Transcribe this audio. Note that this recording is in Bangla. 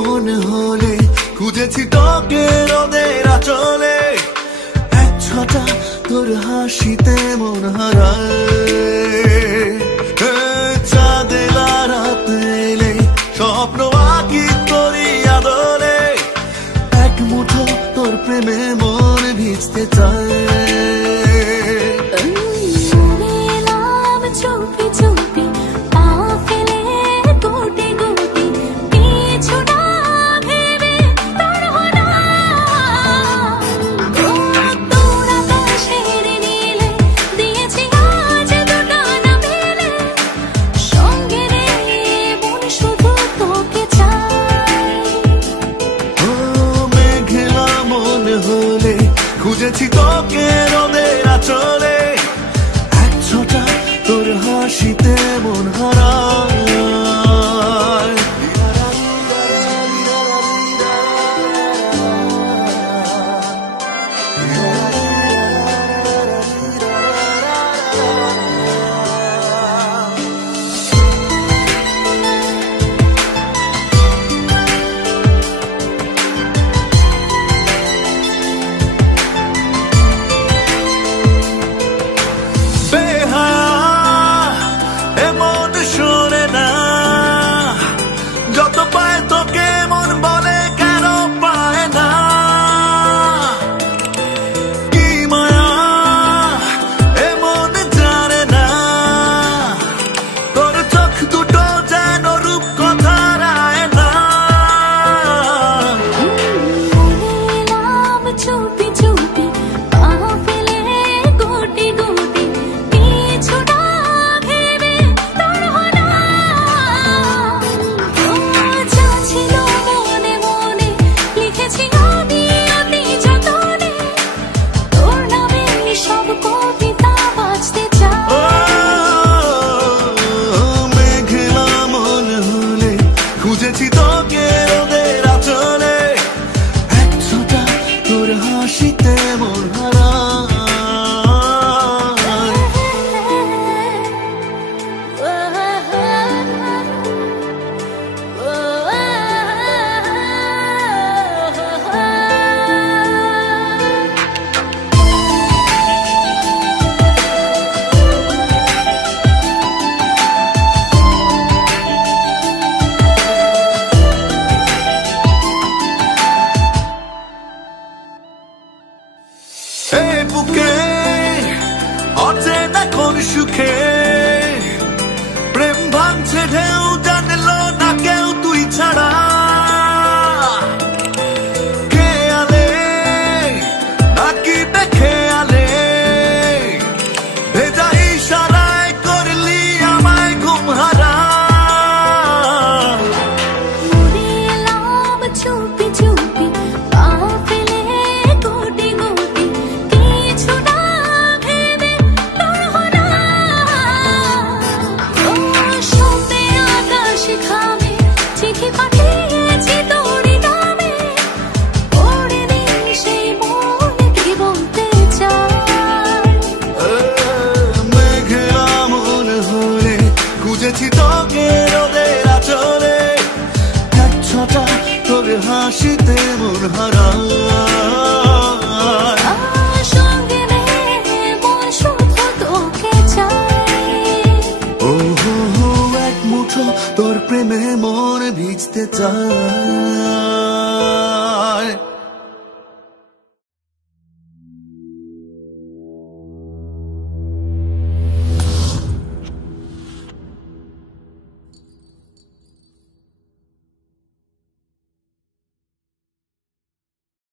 মনে হলে খুঁজেছি তোকে রোদের আঁচলে, এক ছটা তোর হাসিতে মন হারায়। চাঁদেলা রাত এলে স্বপ্ন আঁকি তোরই আদলে, এক মুঠো তোর প্রেমে মন ভিজতে চায়। খুঁজেছি তোকে রোদের আঁচলে, এক ছটা তোর হাসিতে মন হারায়। খুঁজেছি তোকে রোদের আঁচলে, এক ছটা তোর হাসিতে মন হারায়। এই বুকে অচেনা কোন সুখে প্রেম ভাঙছে ঢেউ, জানলো না কেউ তুই ছাড়া। খেয়ালে নাকি দেখে আলে, ভেজা ইশারায় করলি আমায় ঘুম হারা। চুপি চুপি খুঁজেছি তোকে রোদের আঁচলে, এক ছটা তোর হাসিতে মন হারায়।